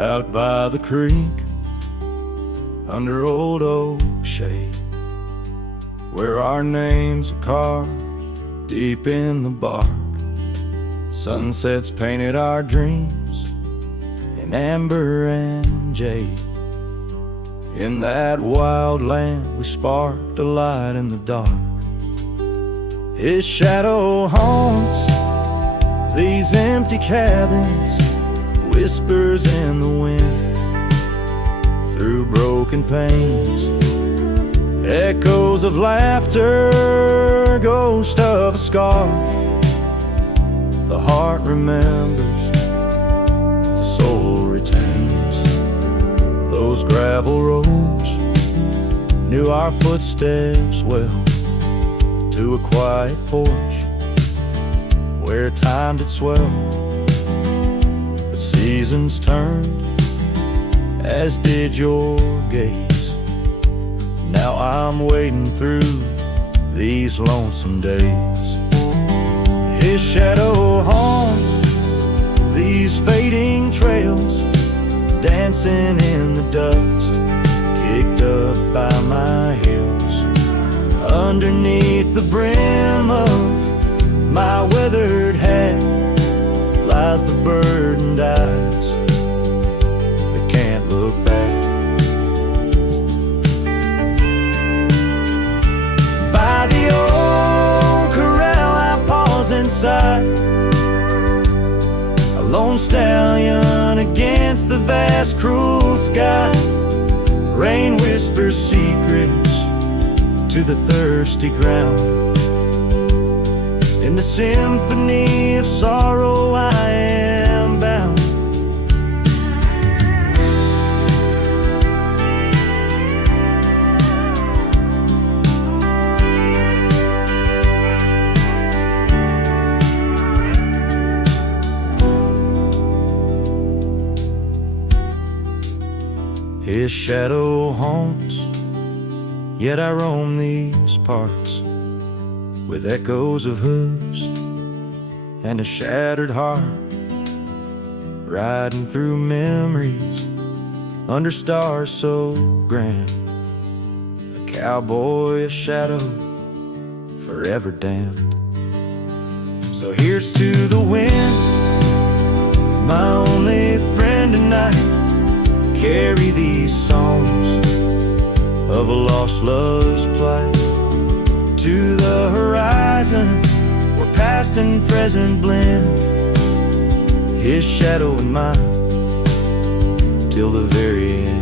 out by the creek, under old oak shade, where our names are carved deep in the bark. Sunsets painted our dreams in amber and jade. In that wild land we sparked a light in the dark. His shadow haunts these empty cabins, whispers in the wind, through broken panes, echoes of laughter, ghost of a scarf. The heart remembers, the soul retains. Those gravel roads knew our footsteps well, to a quiet porch where time did swell. But seasons turned, as did your gaze. Now I'm wading through these lonesome days. His shadow haunts these fading trails, dancing in the dust, kicked up by my heels. Underneath the brim of my weathered hat lies the burdened eyes that can't look back. By the old corral I pause inside, a lone stallion against the vast cruel sky. Rain whispers secrets to the thirsty ground. In the symphony of sorrow I am bound. His shadow haunts, yet I roam these parts with echoes of hooves and a shattered heart, riding through memories under stars so grand. A cowboy, a shadow, forever damned. So here's to the wind, my only friend tonight. Carry these songs of a lost love's plight to the horizon, where past and present blend. His shadow and mine, till the very end.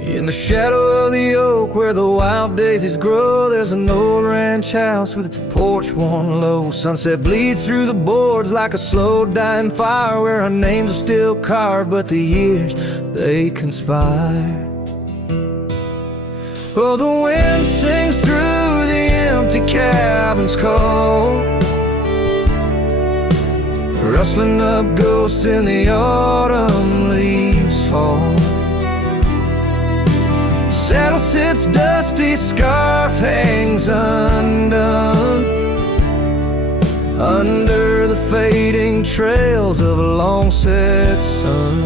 In the shadow of the oak where the wild daisies grow, there's an old ranch house with its porch worn low. Sunset bleeds through the boards like a slow dying fire, where our names are still carved but the years, they conspire. Oh, the wind sings through the empty cabin's cold, rustling up ghosts in the autumn leaves fall. Saddle sits dusty, scarf hangs undone, under the fading trails of a long set sun.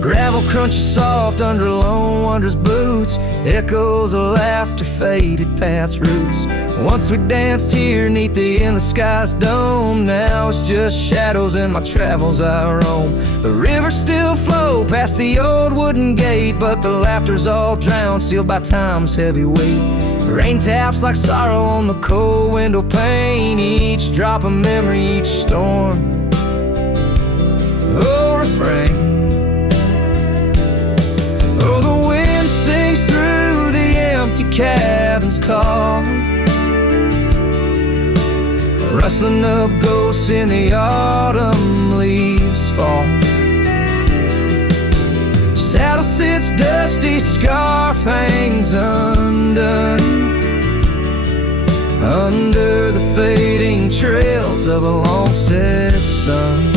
Gravel crunches soft under lone wanderer's boots, echoes of laughter faded past roots. Once we danced here neath the endless sky's dome, now it's just shadows in my travels I roam. The rivers still flow past the old wooden gate, but the laughter's all drowned, sealed by time's heavy weight. Rain taps like sorrow on the cold window pane, each drop a memory, each storm a refrain. Oh, the wind sings through the empty cabin's call, rustling up ghosts in the autumn leaves fall. Saddle sits dusty, scarf hangs undone, under the fading trails of a long set sun.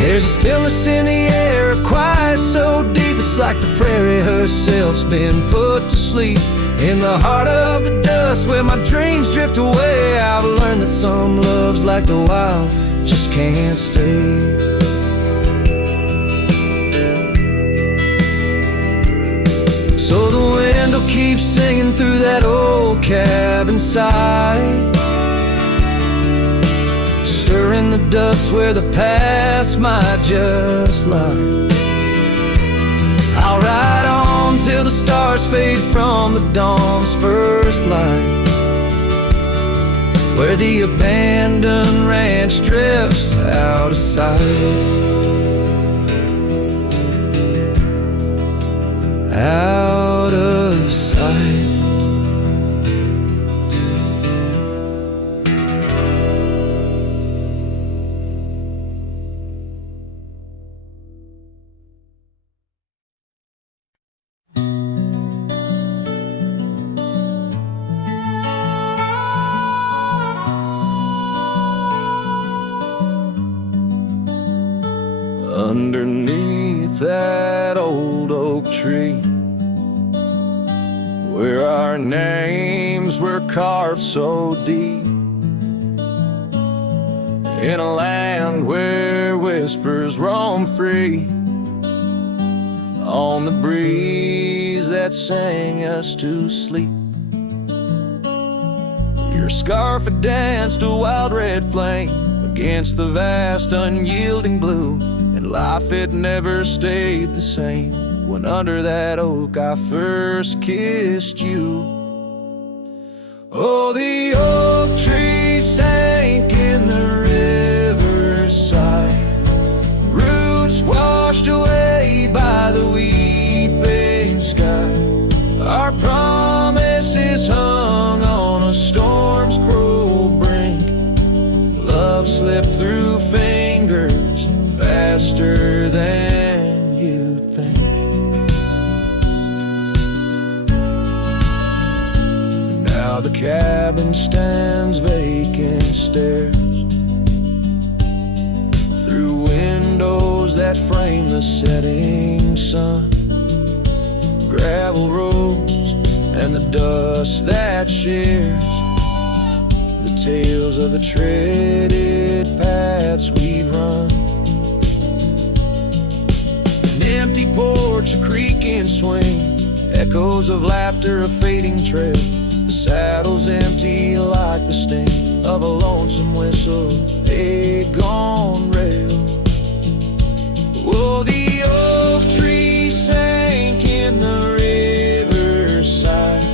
There's a stillness in the air, a quiet so deep it's like the prairie herself's been put to sleep. In the heart of the dust where my dreams drift away, I've learned that some loves like the wild just can't stay. So the wind will keep singing through that old cabin side, stirring the dust where the past might just lie. I'll ride on till the stars fade from the dawn's first light, where the abandoned ranch drifts out of sight. Out of sight. Underneath that old oak tree, where our names were carved so deep, in a land where whispers roam free, on the breeze that sang us to sleep. Your scarf had danced a wild red flame against the vast unyielding blue, and life had never stayed the same when under that oak I first kissed you. Oh, the oak tree sank in the riverside, roots washed away by the weeping sky. Our promises hung on a storm's cruel brink, love slipped through fingers faster than you'd think. Now the cabin stands vacant, stares through windows that frame the setting sun, gravel roads and the dust that shares the tales of the treaded paths we've run. Empty porch, a creaking swing, echoes of laughter, a fading trail. The saddle's empty like the sting of a lonesome whistle, a gone rail. Oh, the oak tree sank in the riverside,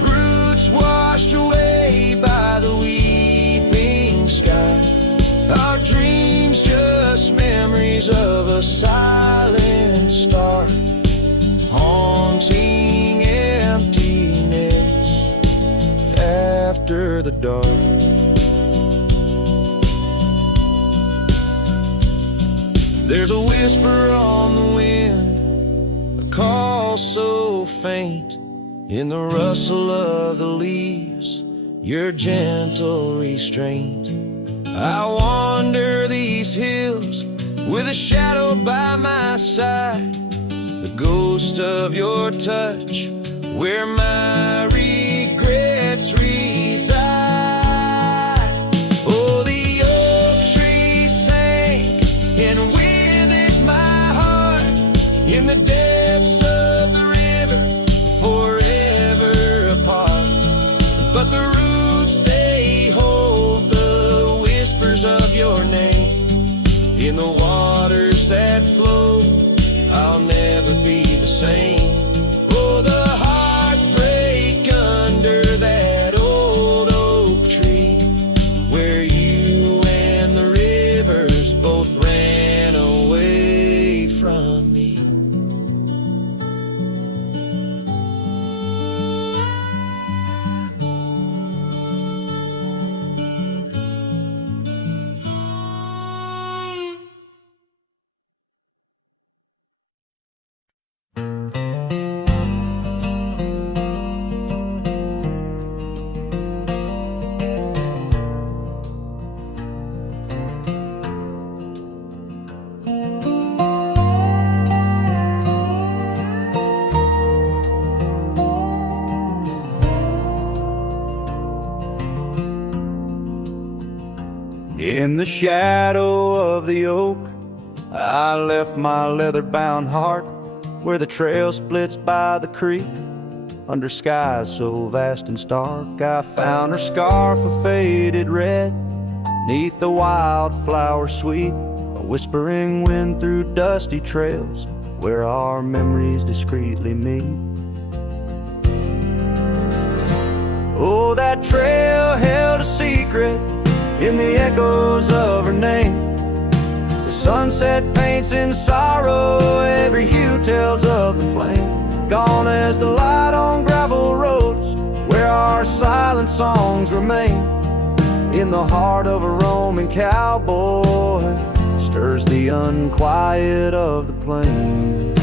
roots washed away by the weeping sky. Our dreams just memories of a silent star, haunting emptiness after the dark. There's a whisper on the wind, a call so faint, in the rustle of the leaves, your gentle restraint. I wander these hills with a shadow by my side, the ghost of your touch, where my regrets reside. Oh, the oak tree sank, and with it my heart, in the depths of the river, forever apart. But the roots, they hold the whispers of your name in the waters that flow. I'll never be the same. Oh, the heartbreak In the shadow of the oak, I left my leather-bound heart where the trail splits by the creek. Under skies so vast and stark, I found her scarf of faded red. 'Neath the wildflower sweet, a whispering wind through dusty trails where our memories discreetly meet. Oh, that trail held a secret in the echoes of her name. The sunset paints in sorrow, every hue tells of the flame. Gone as the light on gravel roads where our silent songs remain. In the heart of a Roman cowboy stirs the unquiet of the plains.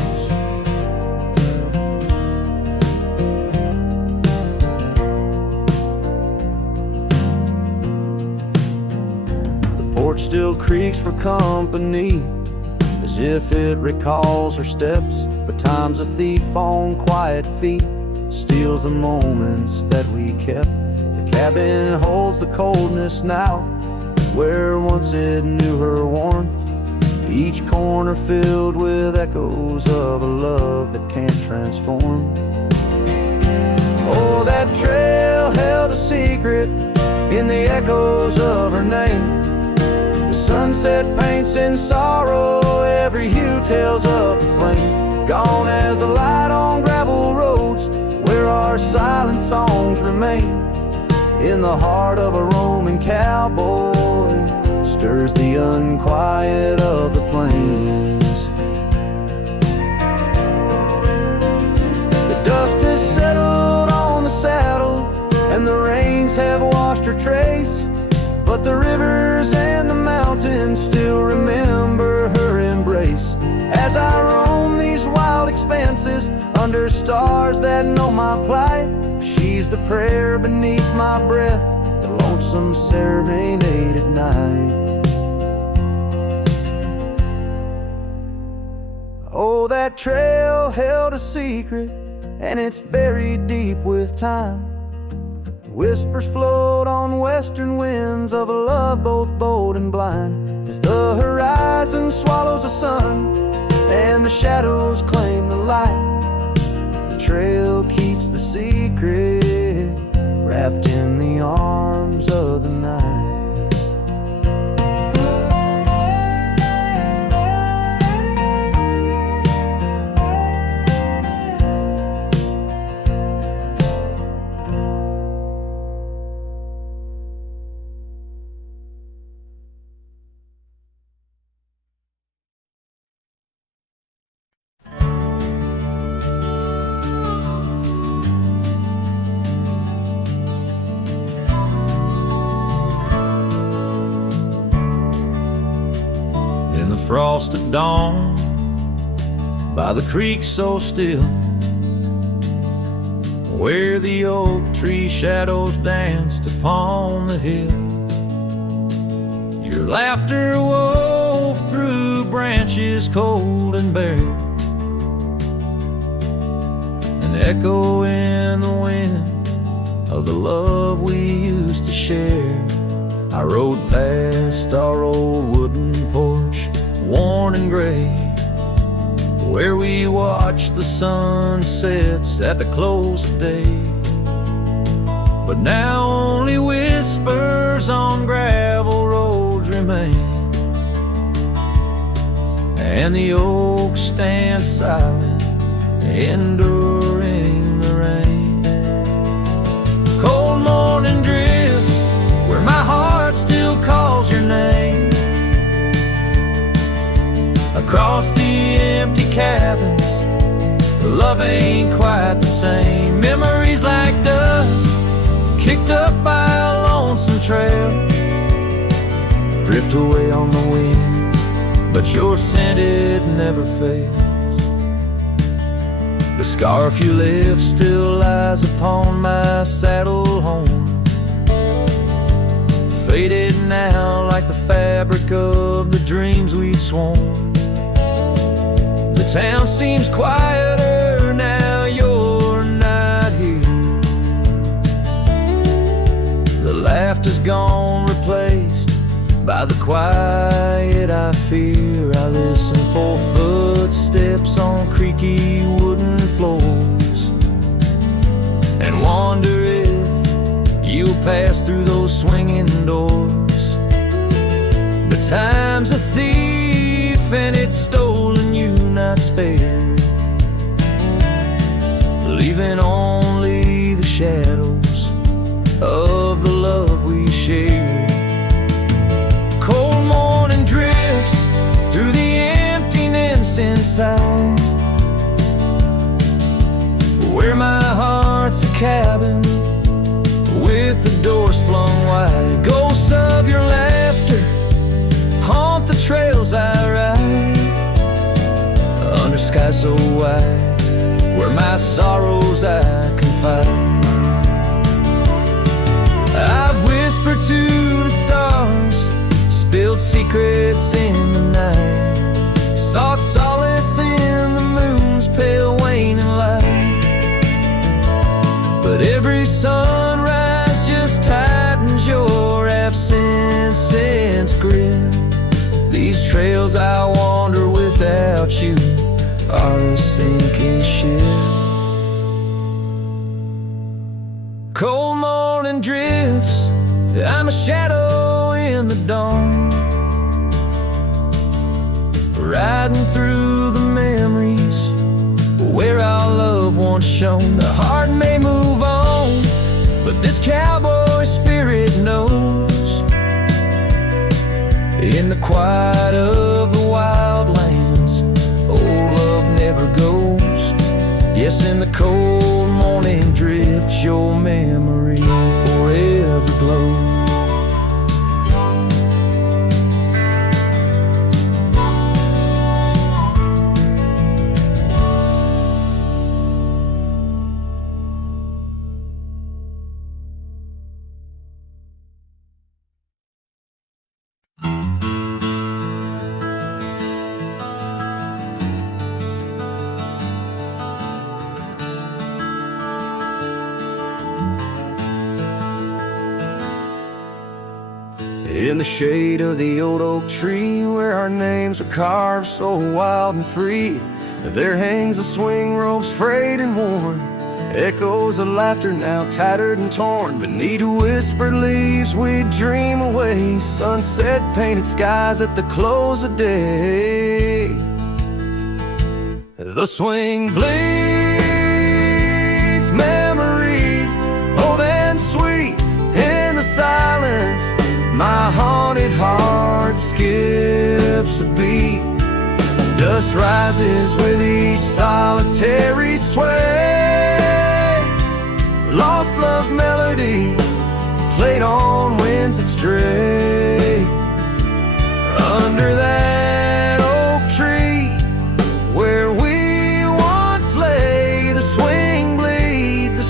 The porch still creaks for company, as if it recalls her steps. But time's a thief on quiet feet, steals the moments that we kept. The cabin holds the coldness now, where once it knew her warmth. Each corner filled with echoes of a love that can't transform. Oh, that trail held a secret in the echoes of her name. The sunset paints in sorrow, every hue tells of the flame. Gone as the light on gravel roads where our silent songs remain. In the heart of a Roman cowboy stirs the unquiet of the plains. The dust has settled on the saddle and the rains have washed her trace, but the rivers and the mountains still remember her embrace. As I roam these wild expanses under stars that know my plight, she's the prayer beneath my breath, the lonesome serenade at night. Oh, that trail held a secret, and it's buried deep with time. Whispers float on western winds of a love both bold and blind. As the horizon swallows the sun and the shadows claim the light, the trail keeps the secret wrapped in the arms of the night. Frost at dawn, by the creek so still, where the oak tree shadows danced upon the hill. Your laughter wove through branches cold and bare, an echo in the wind of the love we used to share. I rode past our old wooden porch, worn and gray, where we watched the sunsets at the close of day. But now only whispers on gravel roads remain, and the oak stands silent, enduring the rain. Cold morning drifts where my heart still calls your name. Across the empty cabins, love ain't quite the same. Memories like dust, kicked up by a lonesome trail, drift away on the wind, but your scent, it never fails. The scarf you left still lies upon my saddle horn, faded now like the fabric of the dreams we'd sworn. The town seems quieter now you're not here. The laughter's gone, replaced By the quiet I fear, I listen for footsteps on creaky wooden floors, and wonder if you'll pass through those swinging doors. But time's a thief and it's stolen you not spared, leaving only the shadows of the love we shared. Cold morning drifts through the emptiness inside, where my heart's a cabin with the doors flung wide. Ghosts of your laughter haunt the trails I ride, under sky so wide, where my sorrows I confide. I've whispered to the stars, spilled secrets in the night, sought solace in the moon's pale waning light. But every sunrise just tightens your absence's grip. These trails I wander without you are a sinking ship. Cold morning drifts, I'm a shadow in the dawn, riding through the memories where our love once shone. The heart may move on, but this cowboy spirit knows, in the quiet of the wild lands, old love never goes. Yes, in the cold morning drifts, your memory forever glows. In the shade of the old oak tree, where our names are carved so wild and free, there hangs a swing rope's frayed and worn, echoes of laughter now tattered and torn. Beneath whispered leaves we dream away, sunset painted skies at the close of day. The swing bleeds memories, old and sweet, in the silence. My haunted heart skips a beat. Dust rises with each solitary sway. Lost love's melody, played on winds that stray. Under that oak tree, where we once lay, the swing bleeds,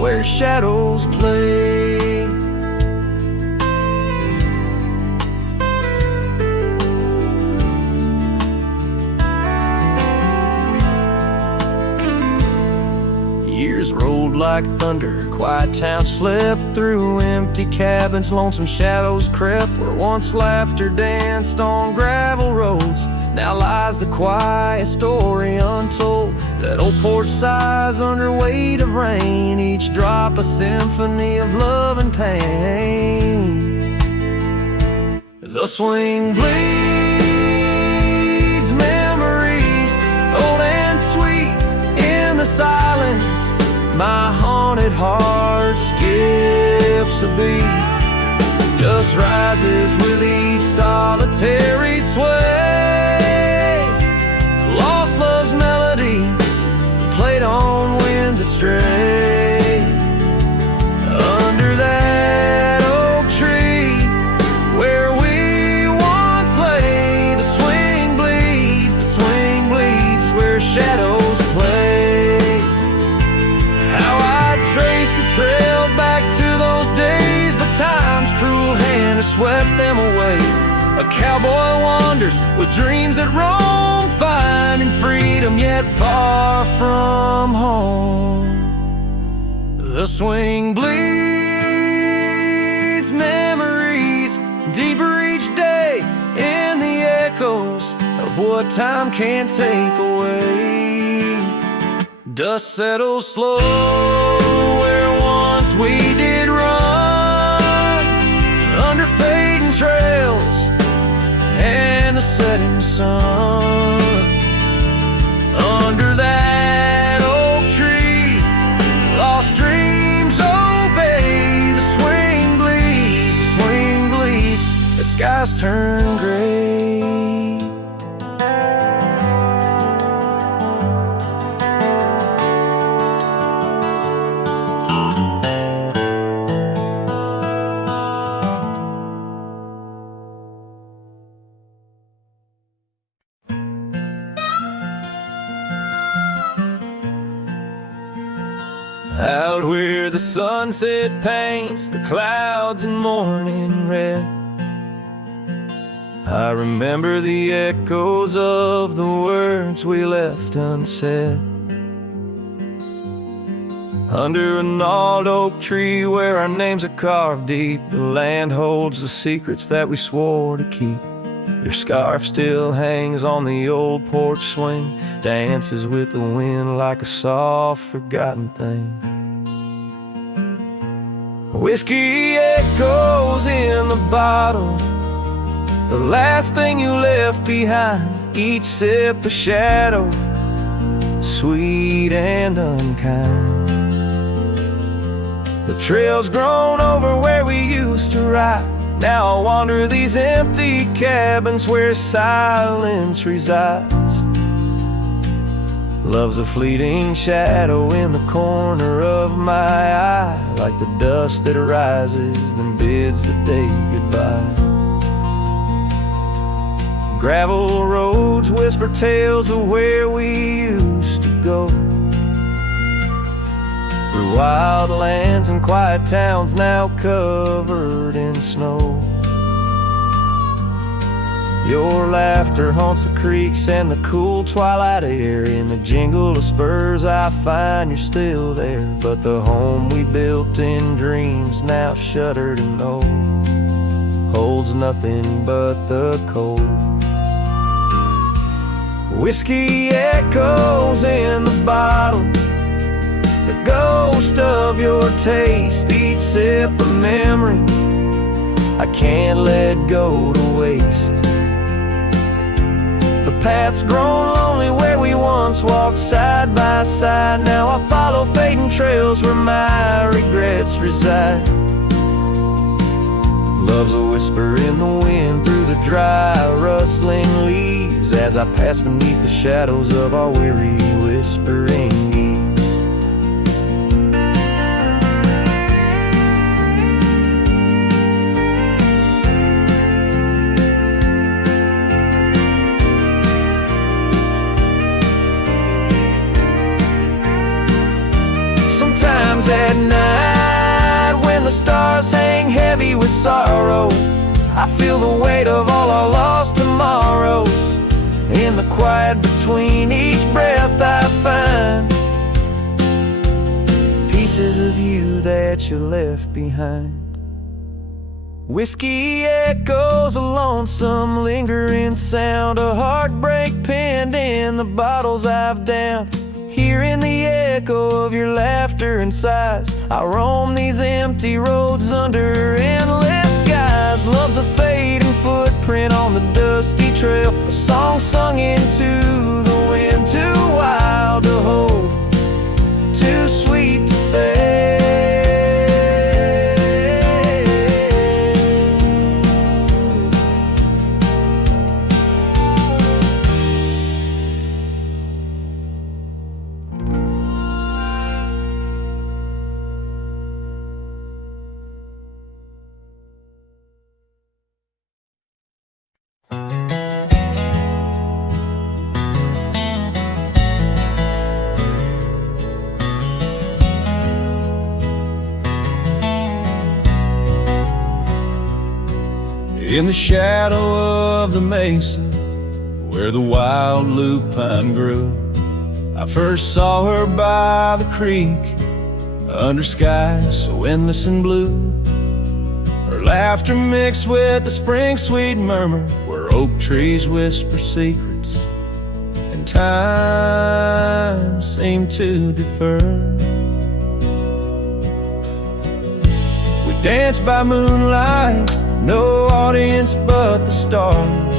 where shadows play. Years rolled like thunder, quiet town slept through empty cabins, lonesome shadows crept where once laughter danced on gravel roads. Now lies the quiet story untold, that old porch sighs under weight of rain, each drop a symphony of love and pain. The swing bleeds memories, old and sweet, in the silence. My haunted heart skips a beat. Dust rises with each solitary sway. Lost love's melody, played on winds that stray. Under that oak tree, where we once lay, the swing bleeds, where shadows play. Trail back to those days, but time's cruel hand has swept them away. A cowboy wanders with dreams that roam, finding freedom yet far from home. The swing bleeds memories what time can't take away. Dust settles slow where once we did run, under fading trails and the setting sun. Under that oak tree, lost dreams obey. The swing bleeds, the skies turn gray. Out where the sunset paints the clouds in morning red, I remember the echoes of the words we left unsaid. Under a gnarled oak tree where our names are carved deep, the land holds the secrets that we swore to keep. Your scarf still hangs on the old porch swing, dances with the wind like a soft forgotten thing. Whiskey echoes in the bottle, the last thing you left behind. Each sip a shadow, sweet and unkind. The trail's grown over where we used to ride. Now I wander these empty cabins where silence resides. Love's a fleeting shadow in the corner of my eye, like the dust that rises then bids the day goodbye. Gravel roads whisper tales of where we used to go, through wild lands and quiet towns now covered in snow. Your laughter haunts the creeks and the cool twilight air. In the jingle of spurs I find you're still there, but the home we built in dreams, now shuttered and old, holds nothing but the cold. Whiskey echoes in the bottle, the ghost of your taste. Each sip a memory I can't let go to waste. The path's grown lonely where we once walked side by side. Now I follow fading trails where my regrets reside. Love's a whisper in the wind through the dry rustling leaves, as I pass beneath the shadows of our weary whispering ease. Sometimes at night, when the stars hang heavy with sorrow, I feel the weight of all our lost tomorrows. In the quiet between each breath I find pieces of you that you left behind. Whiskey echoes, a lonesome lingering sound, a heartbreak penned in the bottles I've downed. Hearing the echo of your laughter and sighs, I roam these empty roads under endless skies. Love's a fading footprint on the dusty trail, a song sung into the wind, too wild to hold, too sweet to fail. In the shadow of the mesa where the wild lupine grew, I first saw her by the creek, under skies so endless and blue. Her laughter mixed with the spring sweet murmur where oak trees whisper secrets and time seemed to defer. We danced by moonlight, no audience but the stars.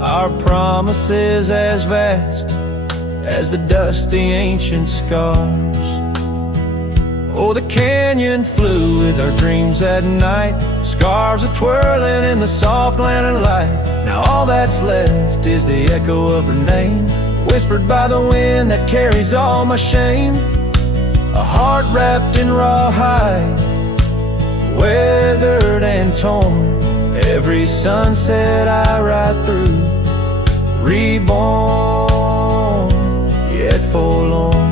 Our promises as vast as the dusty ancient scars. Oh, the canyon flew with our dreams that night, scarves are twirling in the soft lantern light. Now all that's left is the echo of her name, whispered by the wind that carries all my shame. A heart wrapped in rawhide, weathered and torn. Every sunset I ride through, reborn, yet forlorn.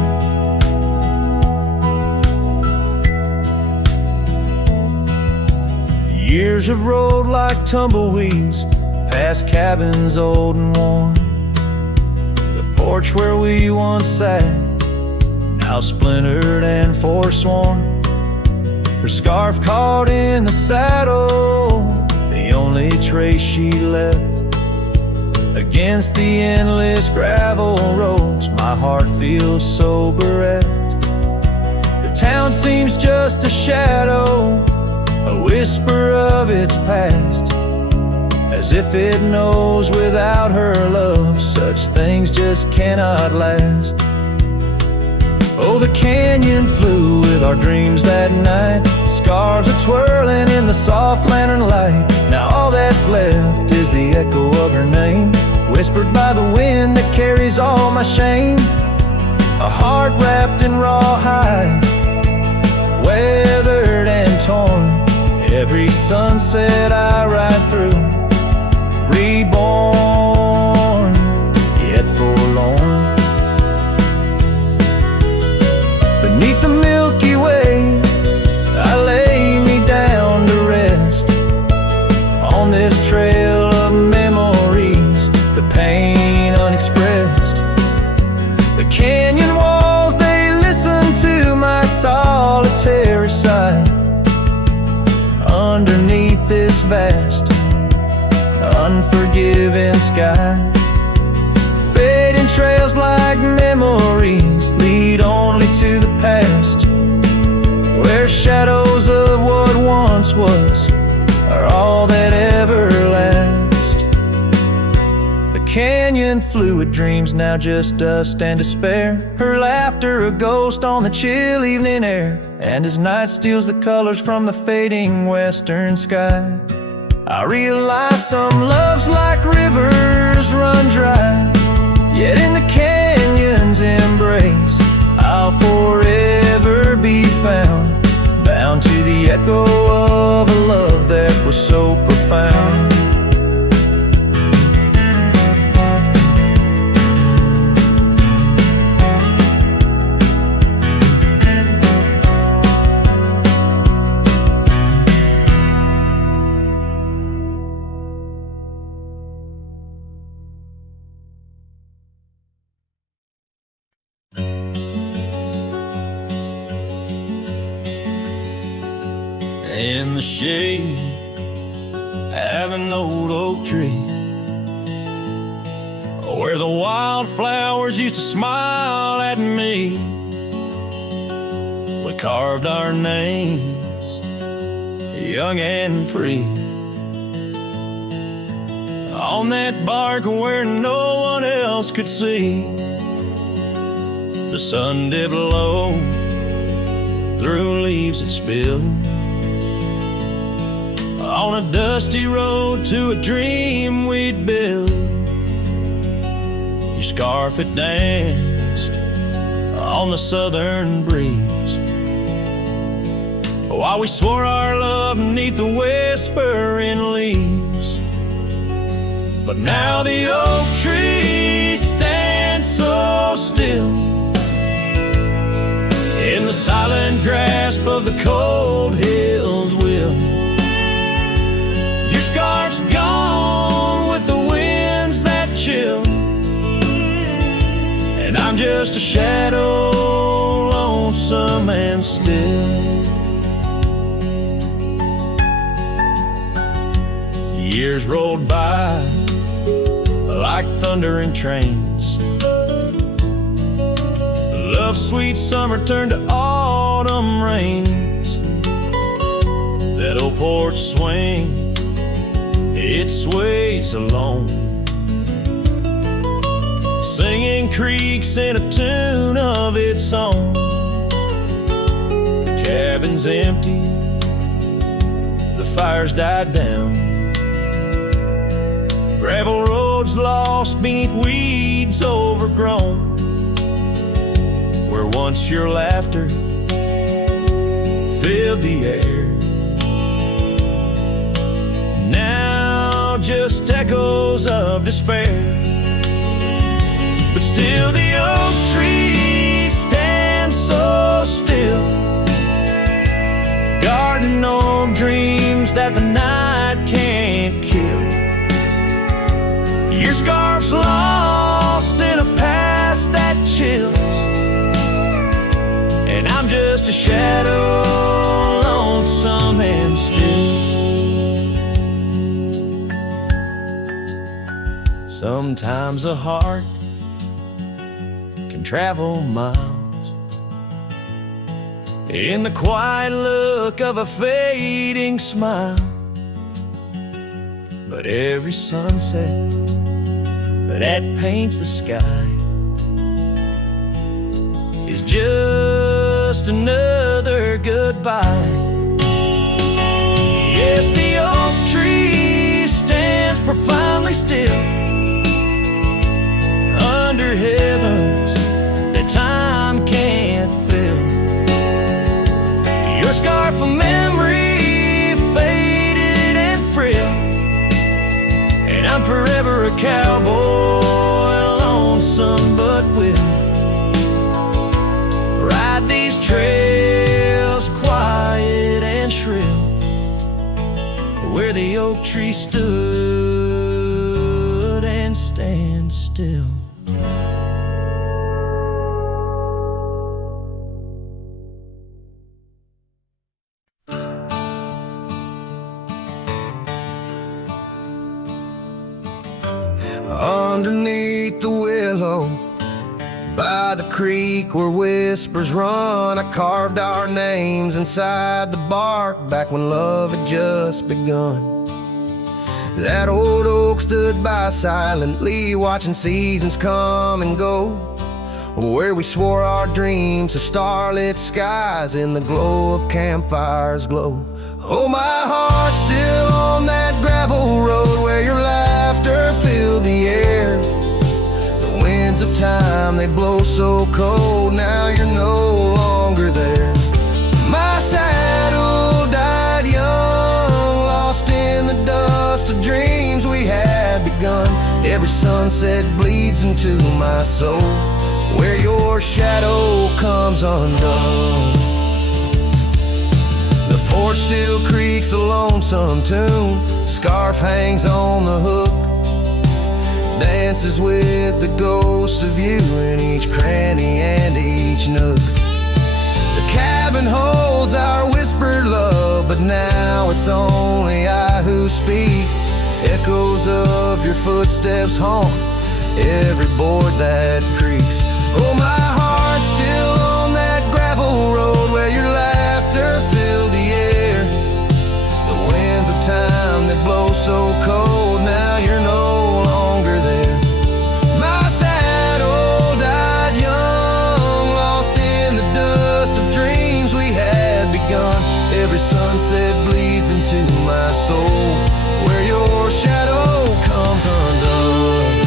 Years have rolled like tumbleweeds past cabins old and worn. The porch where we once sat, now splintered and forsworn. Her scarf caught in the saddle, the only trace she left. Against the endless gravel roads, my heart feels so bereft. The town seems just a shadow, a whisper of its past, as if it knows without her love such things just cannot last. Oh, the canyon flew with our dreams that night, scarves are twirling in the soft lantern light. Now all that's left is the echo of her name, whispered by the wind that carries all my shame. A heart wrapped in rawhide, weathered and torn. Every sunset I ride through, reborn, yet forlorn. Beneath the Milky Way, I lay me down to rest. On this trail of memories, the pain unexpressed. The canyon walls, they listen to my solitary sigh. Underneath this vast, unforgiving sky, fading trails like memories lead only to the past, where shadows of what once was are all that ever last. The canyon flew with dreams, now just dust and despair. Her laughter a ghost on the chill evening air, and as night steals the colors from the fading western sky, I realize some loves like rivers run dry, yet in the canyon's embrace I'll forever be found, bound to the echo of a love that was so profound. In the shade of an old oak tree, where the wildflowers used to smile at me, we carved our names, young and free, on that bark where no one else could see. The sun dipped low through leaves that spilled on a dusty road to a dream we'd build. Your scarf it danced on the southern breeze, while we swore our love beneath the whispering leaves. But now the oak tree stands so still in the silent grasp of the cold hills will. Your scarf's gone with the winds that chill, and I'm just a shadow, lonesome and still. Years rolled by like thundering trains, Love's sweet summer turned to autumn rains. That old porch swing, it sways alone, singing creeks in a tune of its own. The cabin's empty, the fire's died down. Gravel roads lost beneath weeds overgrown, where once your laughter filled the air. Now just echoes of despair. But still the oak tree stands so still, guarding old dreams that the night can't kill. Your scarf's lost in a past that chills, and I'm just a shadow, lonesome and still. Sometimes a heart can travel miles in the quiet look of a fading smile. But every sunset that paints the sky is just another goodbye. Yes, the oak tree stands profoundly still under heavens that time can't fill. Your scarf of memory faded and frilled, and I'm forever a cowboy, lonesome but will ride these trails quiet and shrill, where the oak tree stood and stands still. Underneath the willow by the creek where whispers run, I carved our names inside the bark back when love had just begun. That old oak stood by silently, watching seasons come and go, where we swore our dreams to starlit skies in the glow of campfires glow. Oh, my heart's still on that gravel road where your laughter filled the air. The winds of time, they blow so cold, now you're no longer there. My saddle died young, lost in the dust of dreams we had begun. Every sunset bleeds into my soul, where your shadow comes undone. The porch still creaks a lonesome tune, scarf hangs on the hook, dances with the ghost of you in each cranny and each nook. The cabin holds our whispered love, but now it's only I who speak. Echoes of your footsteps haunt every board that creaks. Oh, my heart's still on that gravel road where your laughter filled the air. The winds of time that blow so cold, now you're no longer there. My saddle died young, lost in the dust of dreams we had begun. Every sunset bleeds into my soul, where your shadow comes undone.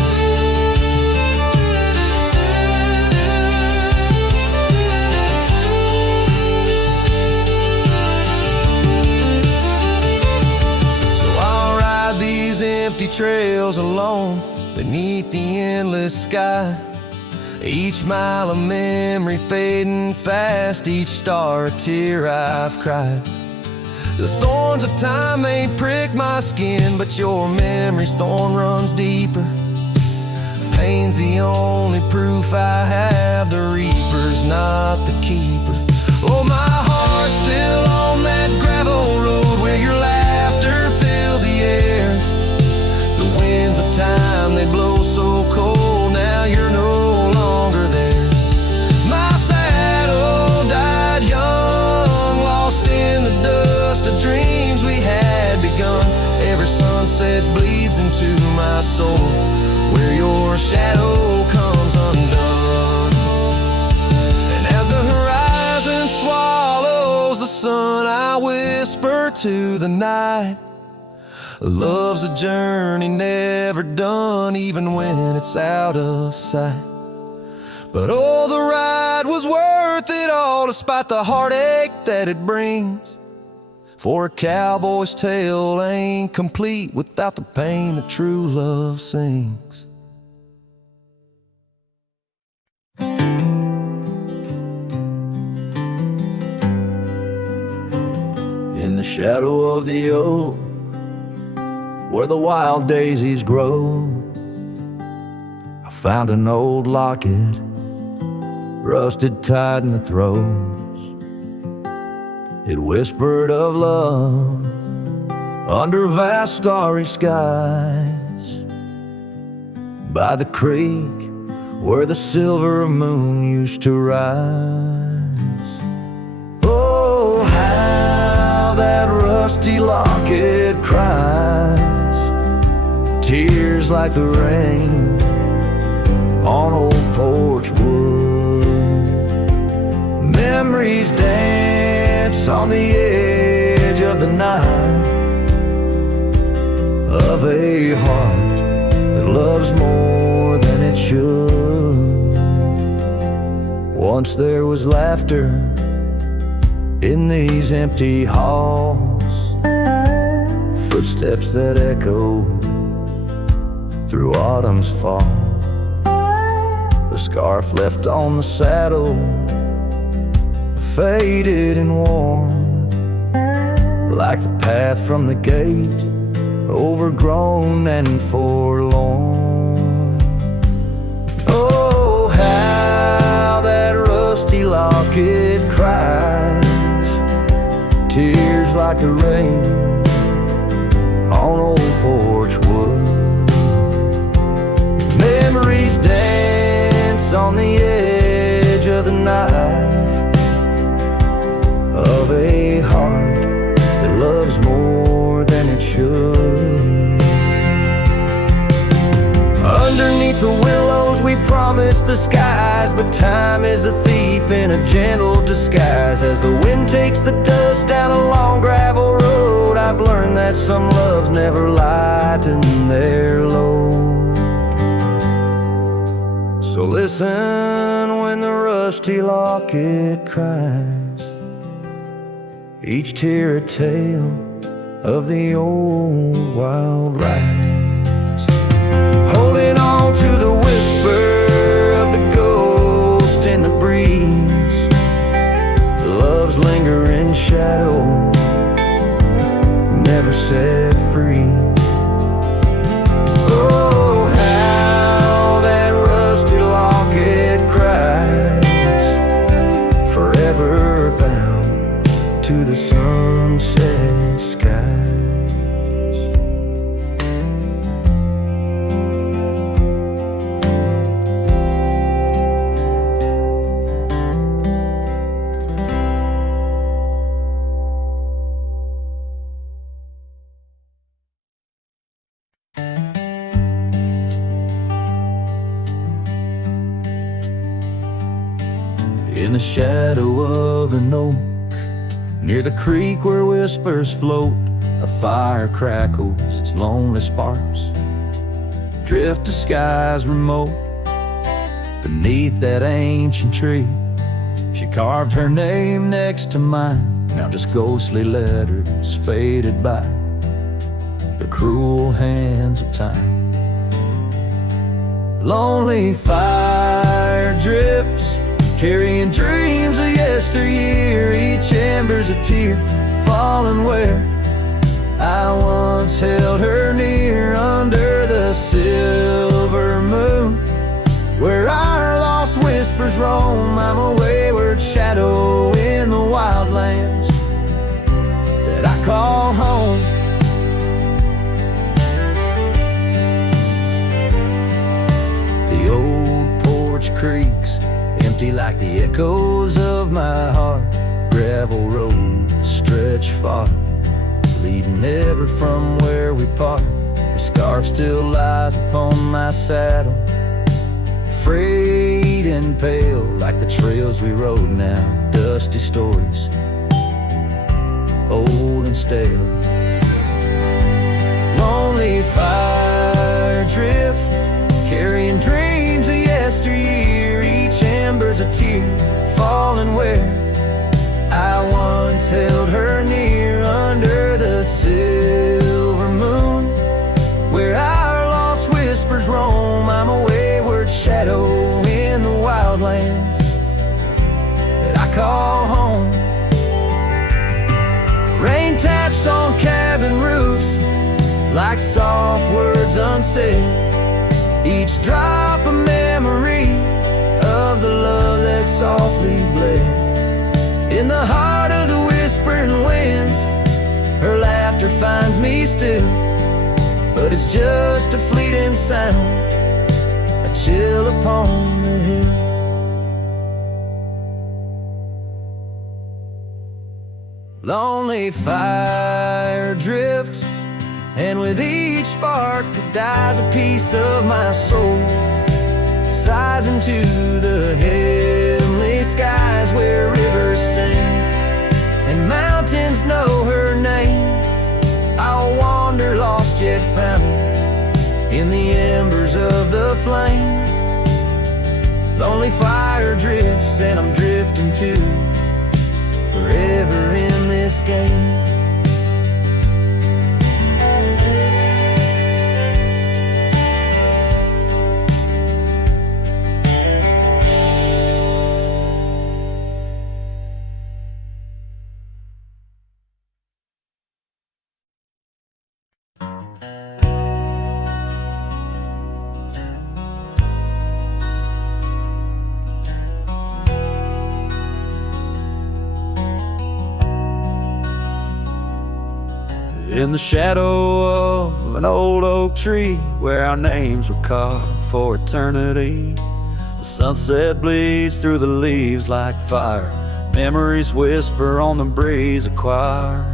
Empty trails alone beneath the endless sky, each mile of memory fading fast, each star a tear I've cried. The thorns of time may prick my skin, but your memory's thorn runs deeper. Pain's the only proof I have, the reaper's not the keeper. Oh, my heart's still on that gravel road where your laughter filled the air. Winds of time, they blow so cold, now you're no longer there. My soul, where your shadow comes undone. And as the horizon swallows the sun, I whisper to the night, love's a journey never done, even when it's out of sight. But oh, the ride was worth it all, despite the heartache that it brings. For a cowboy's tale ain't complete without the pain that true love sings. In the shadow of the oak, where the wild daisies grow, I found an old locket, rusted tight in the throes. It whispered of love under vast starry skies, by the creek where the silver moon used to rise. Oh, how that rusty locket cries, tears like the rain on old porch wood. Memories dance on the edge of the night, of a heart that loves more than it should. Once there was laughter in these empty halls, footsteps that echoed through autumn's fall. The scarf left on the saddle, faded and worn, like the path from the gate, overgrown and forlorn. Oh, how that rusty locket cries, tears like the rain on old porch wood. Memories dance on the edge of the knife, of a heart that loves more than it should. Underneath the willows we promised the skies, but time is a thief in a gentle disguise. As the wind takes the dust down a long gravel road, I've learned that some loves never lighten their load. So listen when the rusty locket cries, each tear a tale of the old wild rides. Holding on to the whisper of the ghost in the breeze, love's lingering shadow never set free. Oh, how that rusty locket cries, forever bound to the sunset skies. In the shadow of an oak, near the creek where whispers float, a fire crackles its lonely sparks, drift to skies remote. Beneath that ancient tree, she carved her name next to mine, now just ghostly letters faded by the cruel hands of time. Lonely fire drifts, carrying dreams of yesteryear, each ember's a tear falling where I once held her near, under the silver moon, where our lost whispers roam. I'm a wayward shadow in the wildlands that I call home. The old porch creaks, empty like the echoes of my heart. Gravel roads stretch far, leading ever from where we part. Your scarf still lies upon my saddle, frayed and pale like the trails we rode now. Dusty stories, old and stale. Lonely fire drifts, carrying dreams of yesteryear. Each ember's a tear falling where I once held her near. Under the silver moon, where our lost whispers roam, I'm a wayward shadow in the wildlands that I call home. Rain taps on cabin roofs like soft words unsaid, each drop a memory of the love that softly bled. In the heart of the whispering winds, her laughter finds me still, but it's just a fleeting sound, a chill upon the hill. Lonely fire drifts, and with each spark that dies, a piece of my soul sighs into the heavenly skies, where rivers sing and mountains know her name. I'll wander lost yet found in the embers of the flame. Lonely fire drifts, and I'm drifting too, forever in this game. In the shadow of an old oak tree, where our names were carved for eternity, the sunset bleeds through the leaves like fire. Memories whisper on the breeze, a choir.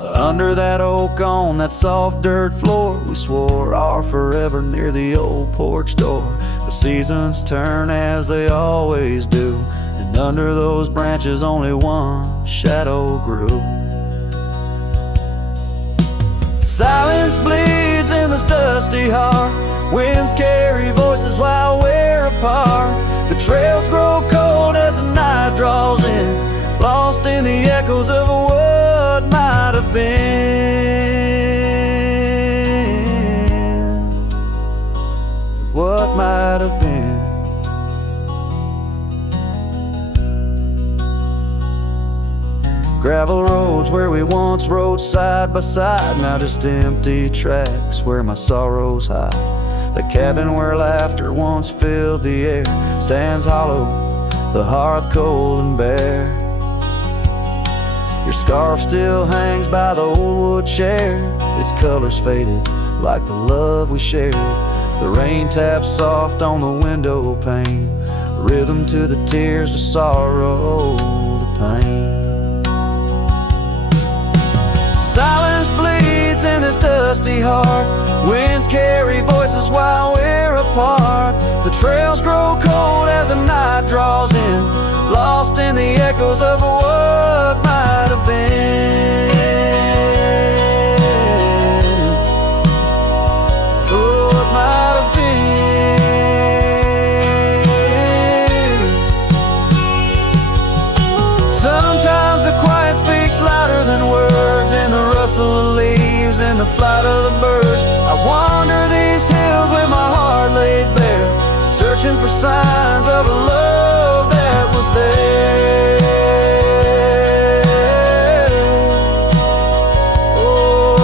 Under that oak, on that soft dirt floor, we swore our forever near the old porch door. The seasons turn as they always do, and under those branches only one shadow grew. Silence bleeds in this dusty heart. Winds carry voices while we're apart. The trails grow cold as the night draws in, lost in the echoes of what might have been. What might have been. Gravel roads where we once rode side by side, now just empty tracks where my sorrows hide. The cabin where laughter once filled the air stands hollow, the hearth cold and bare. Your scarf still hangs by the old wood chair, its colors faded like the love we shared. The rain taps soft on the window pane, rhythm to the tears of sorrow, the pain. Silence bleeds in this dusty heart. Winds carry voices while we're apart. The trails grow cold as the night draws in, lost in the echoes of what might have been. What might have been. Sometimes the quiet speaks louder than words, in the rustle of leaves, in the flight of the birds. I wander these hills with my heart laid bare, searching for signs of a love that was there. Oh,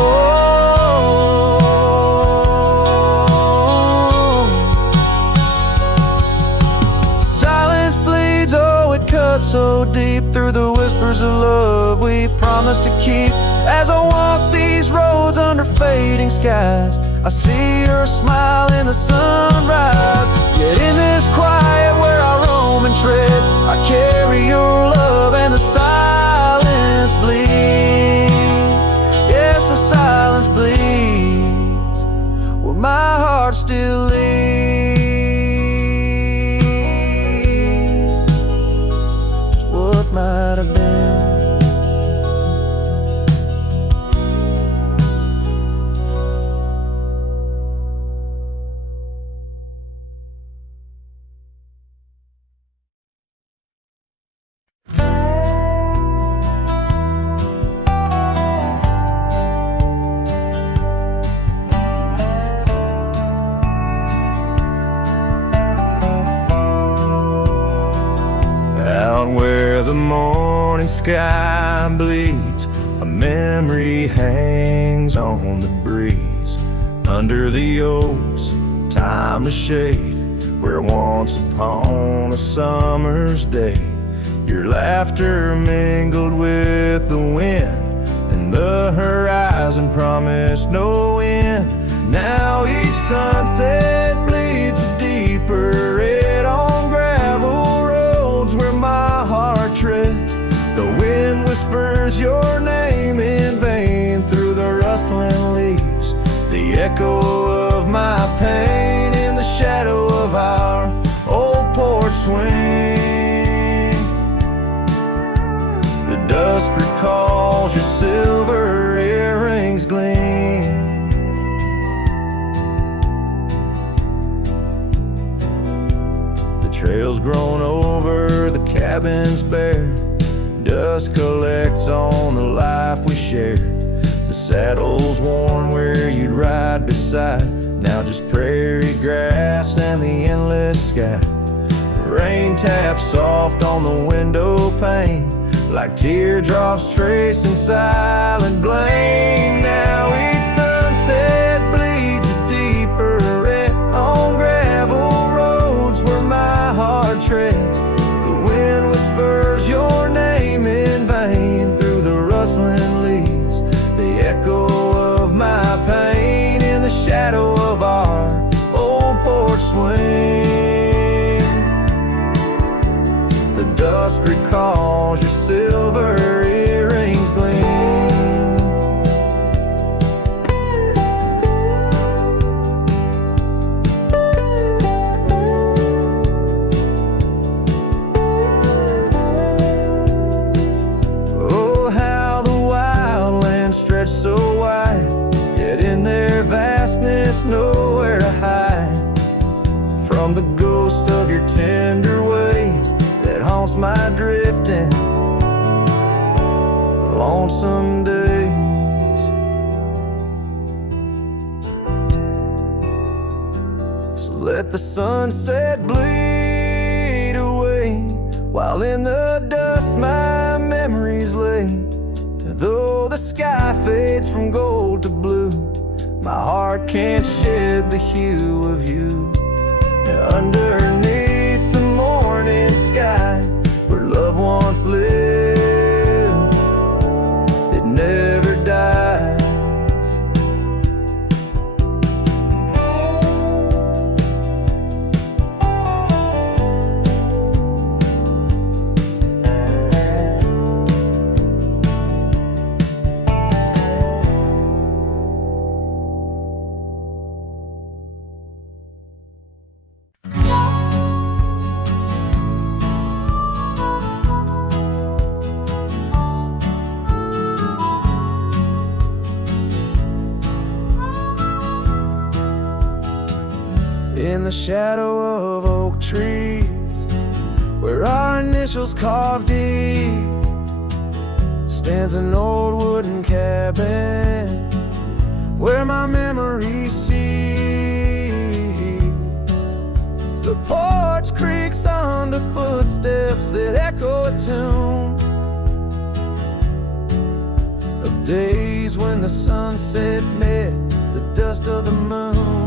silence bleeds, oh, it cuts so deep through the whispers of love we promised to keep. As I walk these roads under fading skies, I see your smile in the sunrise. Yet in this quiet where I roam and tread, I carry your love and the silence bleeds. Yes, the silence bleeds. sky bleeds, a memory hangs on the breeze. Under the oaks, timeless shade, where once upon a summer's day, your laughter mingled with the wind, and the horizon promised no end. Now each sunset bleeds a deeper red on gravel roads where my heart treads. The wind whispers your name in vain through the rustling leaves, the echo of my pain in the shadow of our old porch swing. The dusk recalls your silver earrings gleam. The trail's grown over, the cabin's bare. Dust collects on the life we share. The saddle's worn where you'd ride beside, now just prairie grass and the endless sky. Rain taps soft on the window pane, like teardrops tracing silent blame. Now each sunset bleeds a deeper red on gravel roads where my heart treads. The wind whispers your name in vain through the rustling leaves, the echo of my pain in the shadow of our old porch swing. The dusk recalls your silver earrings gleam. Oh, how the wildlands stretch so wide, yet in their vastness nowhere to hide from the ghost of your tender ways that haunts my drifting lonesome days. So let the sunset bleed away, while in the dust my memories lay. Though the sky fades from gold to blue, my heart can't shed the hue of you. Underneath the morning sky, where love once lived, it never dies. In the shadow of oak trees, where our initials carved deep, stands an old wooden cabin where my memories see. The porch creaks under footsteps that echo a tune of days when the sunset met the dust of the moon.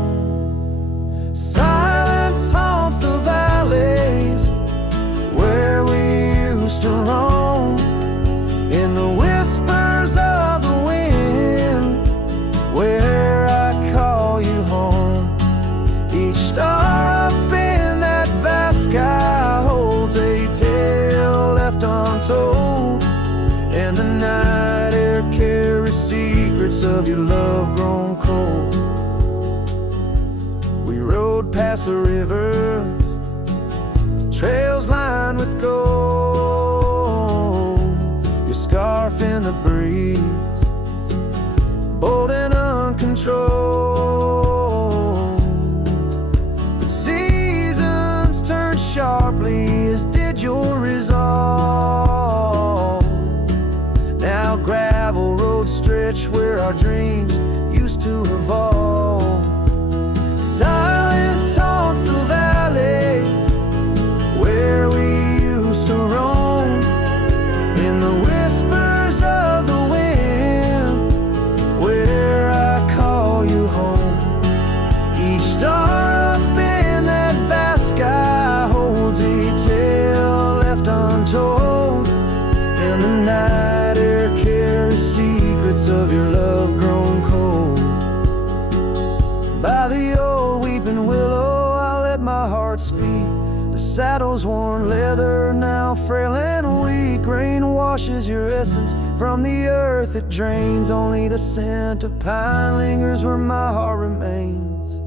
Silence haunts the valleys where we used to roam, in the whispers of the wind where I call you home. Each star up in that vast sky holds a tale left untold, and the night air carries secrets of your love grown cold. Rode past the rivers, trails lined with gold, your scarf in the breeze, bold and uncontrolled. But seasons turned sharply, as did your resolve. Now gravel roads stretch where our dreams used to evolve. Silence haunts the valleys where we used to roam, in the secrets of your love grown cold. By the old weeping willow I let my heart speak. The saddle's worn leather, now frail and weak. Rain washes your essence from the earth it drains. Only the scent of pine lingers where my heart remains.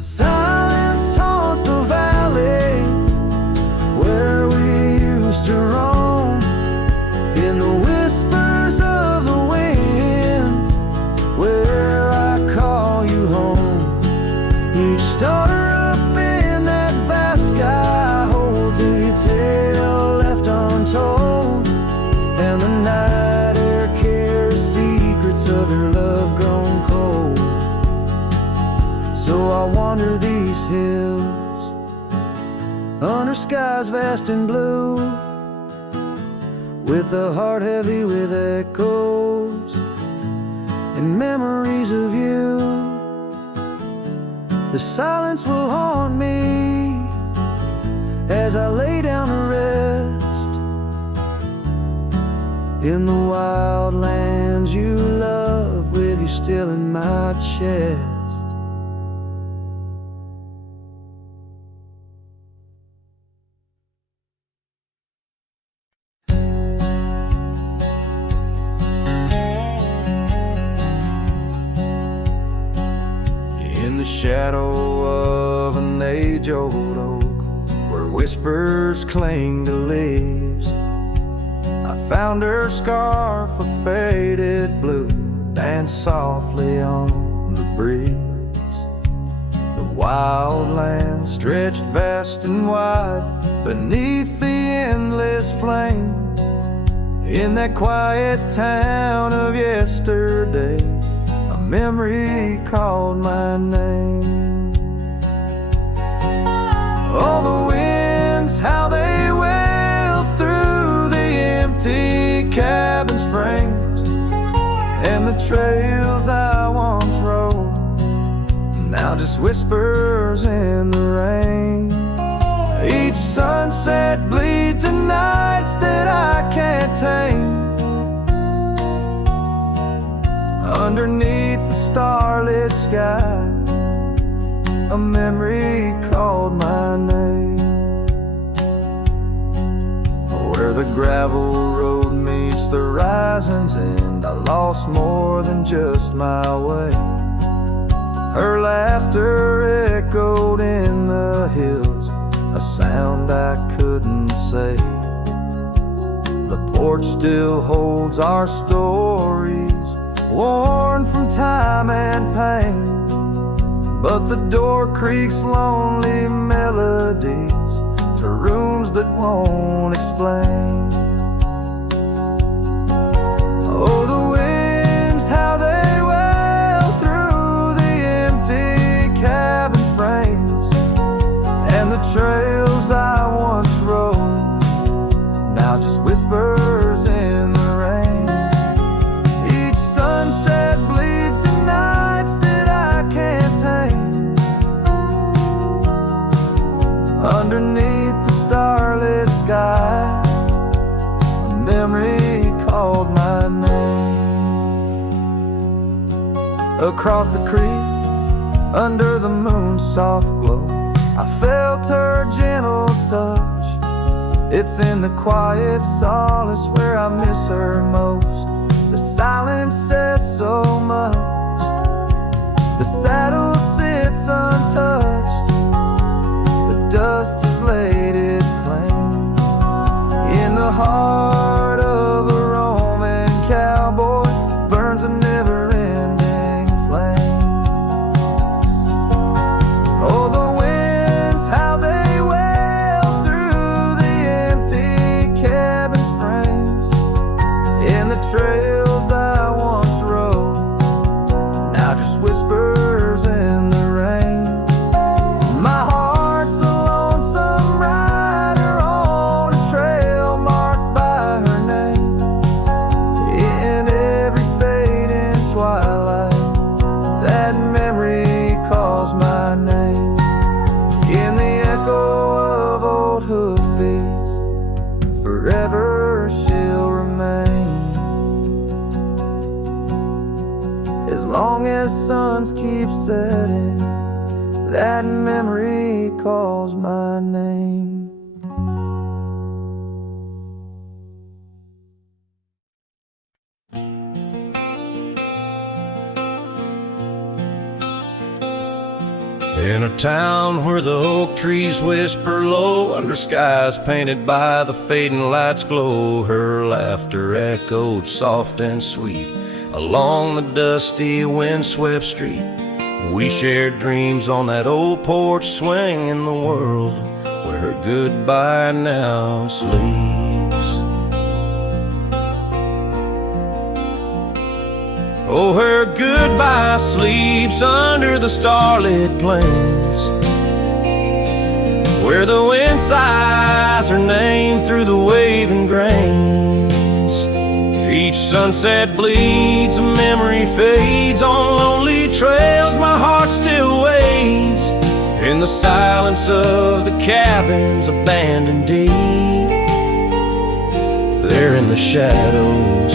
Silence haunts the valleys where we used to roam. In the whispers of the wind where I call you home. Each star up in that vast sky holds a tale left untold. And the night air carries secrets of your love grown cold. So I wander these hills under skies vast and blue, with a heart heavy with echoes and memories of you. The silence will haunt me as I lay down to rest in the wild lands you love, with you still in my chest. Shadow of an age-old oak, where whispers cling to leaves, I found her scarf of faded blue dance softly on the breeze. The wild land stretched vast and wide beneath the endless flame. In that quiet town of yesterdays, a memory called my name. Oh, the winds, how they wail through the empty cabin frames, and the trails I once rode, now just whispers in the rain. Each sunset bleeds in nights that I can't tame. Underneath the starlit sky, a memory called my name. Where the gravel road meets the horizon's end, I lost more than just my way. Her laughter echoed in the hills, a sound I couldn't say. The porch still holds our stories, worn from time and pain, but the door creaks lonely melodies to rooms that won't explain. Oh, the winds, how they wail through the empty cabin frames, and the trails I once rode, now just whispers in the rain. Each sunset bleeds in nights that I can't tame. Underneath the starlit sky, a memory called my name. Across the creek, under the moon's soft glow, I felt her gentle touch. It's in the quiet solace where I miss her most. The silence says so much. The saddle sits untouched. The dust has laid its claim in the heart of a Roman cowboy. Burns a never-ending flame. Oh, the winds, how they wail through the empty cabin's frames, in the trails I once rode, as long as suns keep setting, that memory calls my name. In a town where the oak trees whisper low, under skies painted by the fading light's glow, her laughter echoed soft and sweet along the dusty windswept street. We shared dreams on that old porch swing in the world where her goodbye now sleeps. Oh, her goodbye sleeps under the starlit plains, where the wind sighs her name through the waving grains. Each sunset bleeds, a memory fades on lonely trails. My heart still waits in the silence of the cabins abandoned deep. There in the shadows,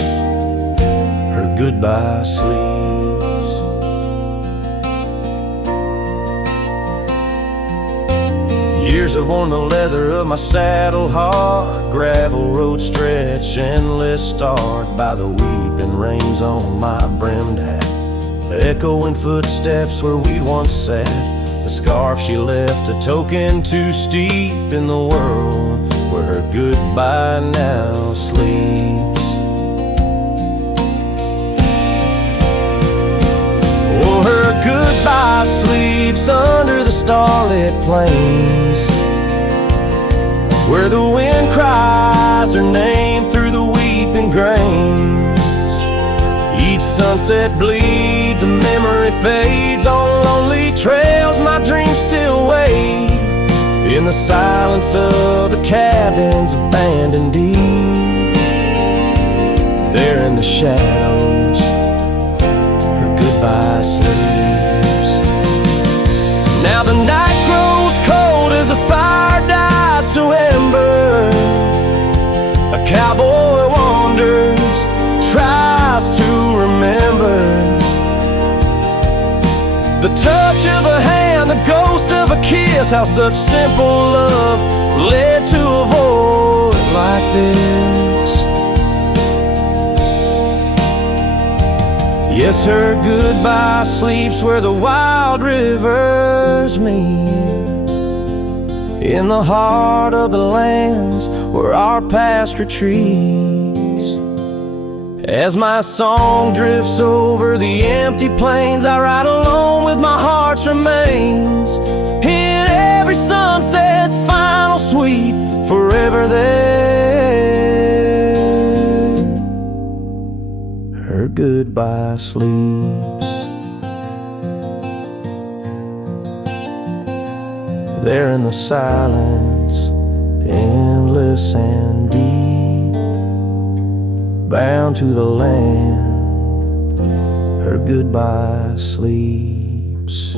her goodbye sleeps. Years have worn the leather of my saddle hard, gravel road stretch endless, starred by the weeping rains on my brimmed hat, echoing footsteps where we once sat. The scarf she left, a token too steep in the world where her goodbye now sleeps. Oh, her goodbye sleeps under the starlit plains, where the wind cries her name through the weeping grains. Each sunset bleeds, a memory fades on lonely trails. My dreams still wait in the silence of the cabins abandoned deep. There in the shadows, her goodbye sleeps. Now the night grows cold as the fire dies to ember. A cowboy wanders, tries to remember the touch of a hand, the ghost of a kiss, how such simple love led to a void like this. Yes, her goodbye sleeps where the wild rivers meet, in the heart of the lands where our past retreats. As my song drifts over the empty plains, I ride alone with my heart's remains. In every sunset's final sweep, forever there, her goodbye sleeps. There in the silence, endless and deep, bound to the land, her goodbye sleeps.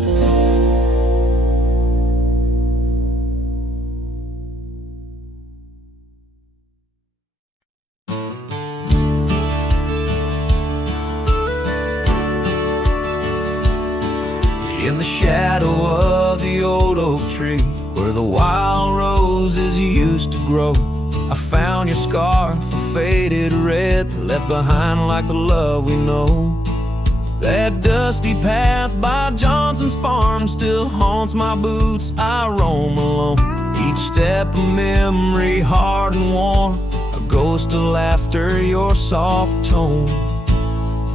In the shadow of the old oak tree, where the wild roses used to grow, I found your scarf, a faded red, left behind like the love we know. That dusty path by Johnson's farm still haunts my boots, I roam alone. Each step a memory, hard and warm, a ghost of laughter, your soft tone.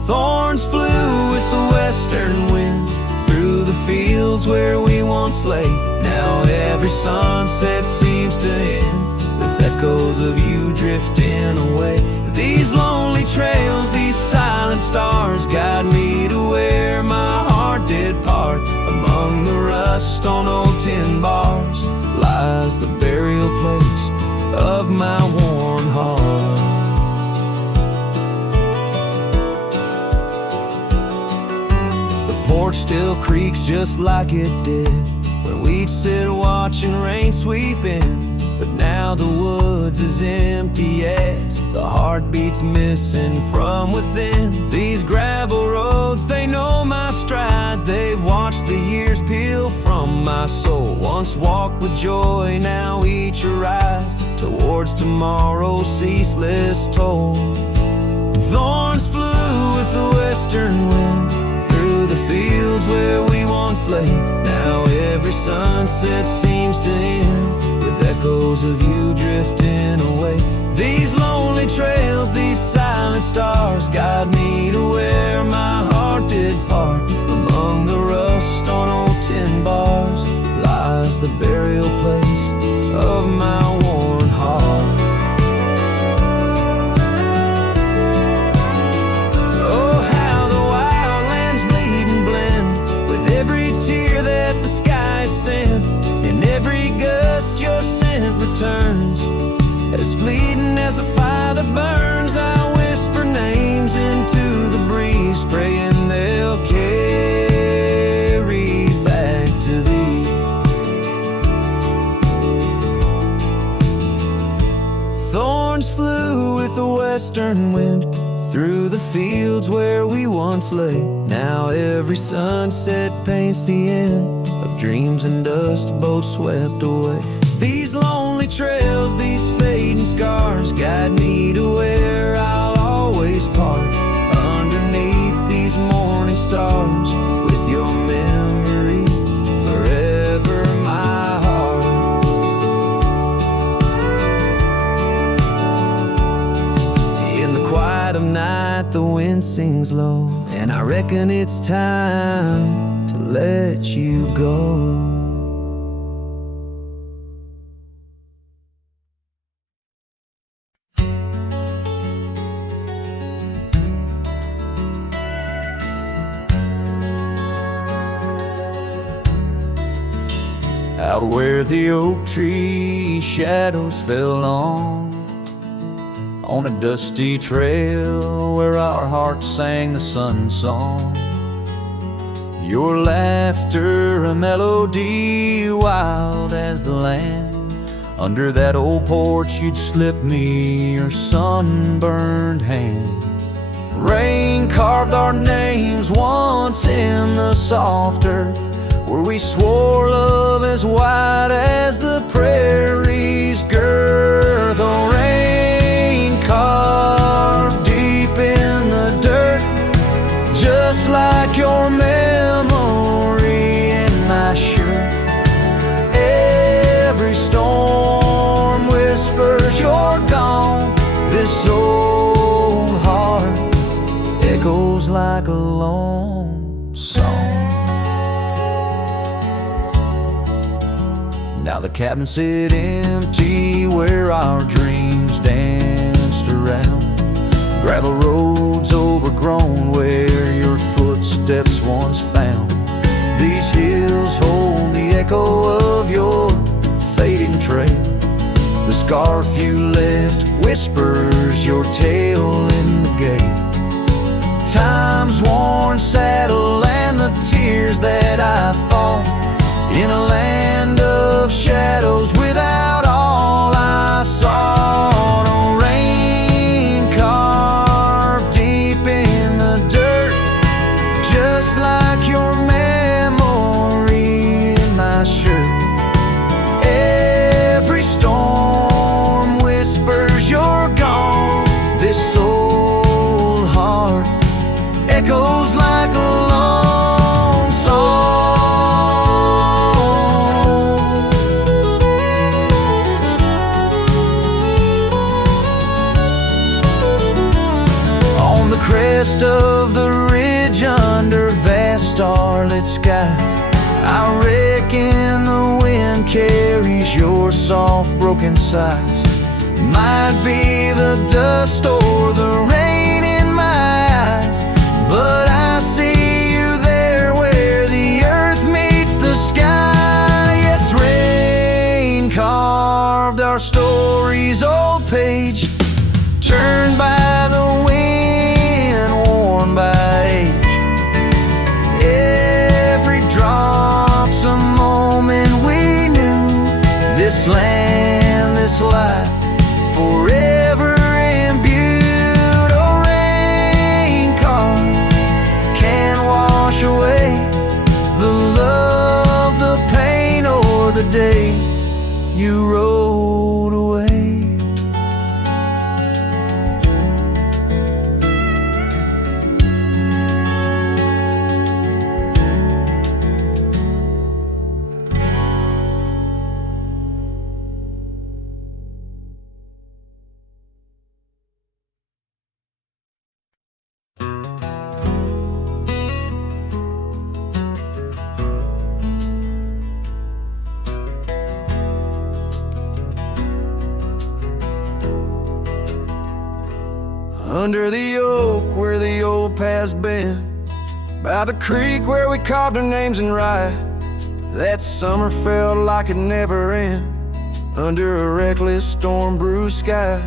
Thorns flew with the western wind through the fields where we once lay. Now every sunset seems to end with echoes of you drifting away. These lonely trails, these silent stars, guide me to where my heart did part. Among the rust on old tin bars lies the burial place of my worn heart. The porch still creaks just like it did when we'd sit watching rain sweep in. But now the woods is empty as the heartbeats missing from within. These gravel roads, they know my soul. Once walked with joy, now each a ride towards tomorrow's ceaseless toll. Thorns flew with the western wind through the fields where we once lay. Now every sunset seems to end with echoes of you drifting away. These lonely trails, these silent stars, guide me to where my heart did part. Among the rust on old tin bars lies the burial place of my worn heart. Oh, how the wildlands bleed and blend with every tear that the skies send. In every gust your scent returns, as fleeting as a fire that burns. I whisper names into the breeze, praying they'll carry back to thee. Thorns flew with the western wind through the fields where we once lay. Now every sunset paints the end of dreams and dust, both swept away. These lonely trails, these fading scars, guide me to where I'll always part. Underneath these morning stars, with your memory forever my heart. In the quiet of night the wind sings low, and I reckon it's time to let you go. Out where the oak tree shadows fell on a dusty trail where our hearts sang the sun song. Your laughter a melody wild as the land. Under that old porch you'd slip me your sunburned hand. Rain carved our names once in the soft earth, where we swore love as wide as the prairie's girth. Oh, rain carved deep in the dirt, just like your memory in my shirt. Every storm whispers you're gone. This old heart echoes like a lone song. Now the cabin sit empty where our dreams danced around. Gravel roads overgrown where your footsteps once found. These hills hold the echo of your fading trail. The scarf you left whispers your tale in the gate. Time's worn saddle and the tears that I fought in a land of shadows without all I saw. No rain carved deep in the dirt, just like your memory in my shirt. Every storm whispers you're gone. This old heart echoes like a lone song. Crest of the ridge under vast starlit skies, I reckon the wind carries your soft broken sighs. Might be the dust or the rain in my eyes, but I see you there where the earth meets the sky. Yes, rain carved our story's old page, turned by the wind, worn by age. Every drop's a moment we knew. This land, this life, forever imbued. Oh, Under the oak where the old path's been, by the creek where we carved our names in rye. That summer felt like it never end, under a reckless storm-bruised sky.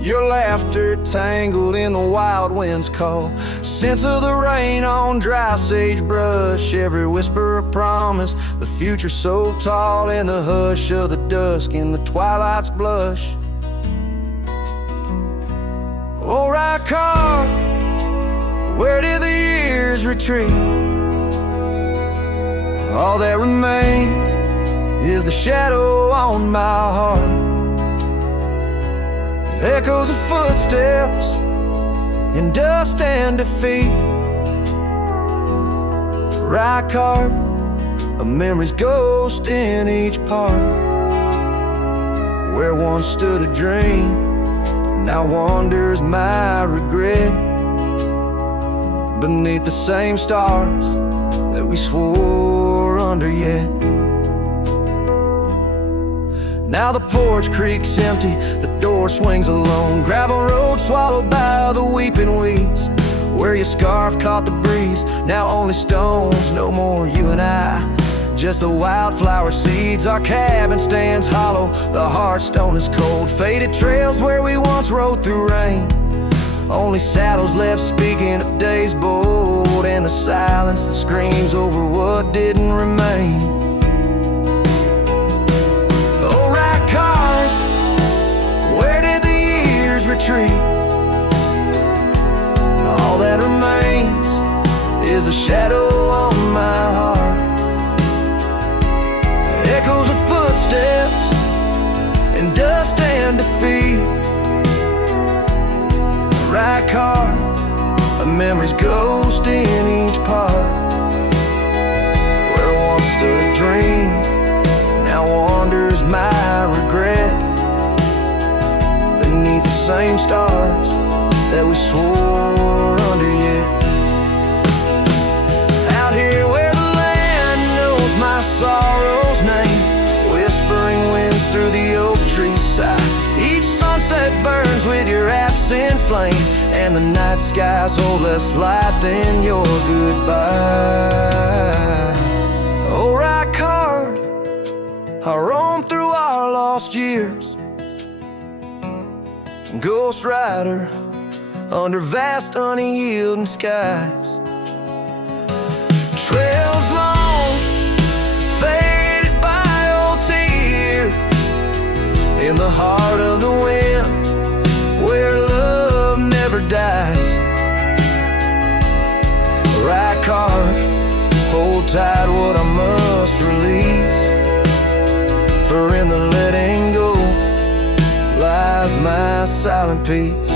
Your laughter tangled in the wild wind's call, scents of the rain on dry sagebrush, every whisper of promise, the future so tall in the hush of the dusk, in the twilight's blush. Oh, right car, where did the years retreat? All that remains is the shadow on my heart, echoes of footsteps in dust and defeat. Right car, a memory's ghost in each part, where once stood a dream, now wanders my regret, beneath the same stars that we swore under yet. Now the porch creaks empty, the door swings alone, gravel road swallowed by the weeping weeds, where your scarf caught the breeze, now only stones, no more you and I, just the wildflower seeds. Our cabin stands hollow, the hearthstone is cold, faded trails where we once rode through rain, only saddles left speaking of days bold, and the silence that screams over what didn't remain. Oh, right car, where did the years retreat? All that remains is the shadow on my heart, echoes of footsteps in dust and defeat. Right car, a memory's ghost in each part, where once stood a dream, now wanders my regret, beneath the same stars that we swore under yet. Out here where the land knows my sorrow's name, whispering winds through the oak tree side, each sunset burns with your absent flame, and the night skies hold less light than your goodbye. Oh, right card, I roam through our lost years, ghost rider under vast unyielding skies, trails long faded by old tears, in the heart of the wind where love never dies. Right car, hold tight what I must release, for in the letting go lies my silent peace.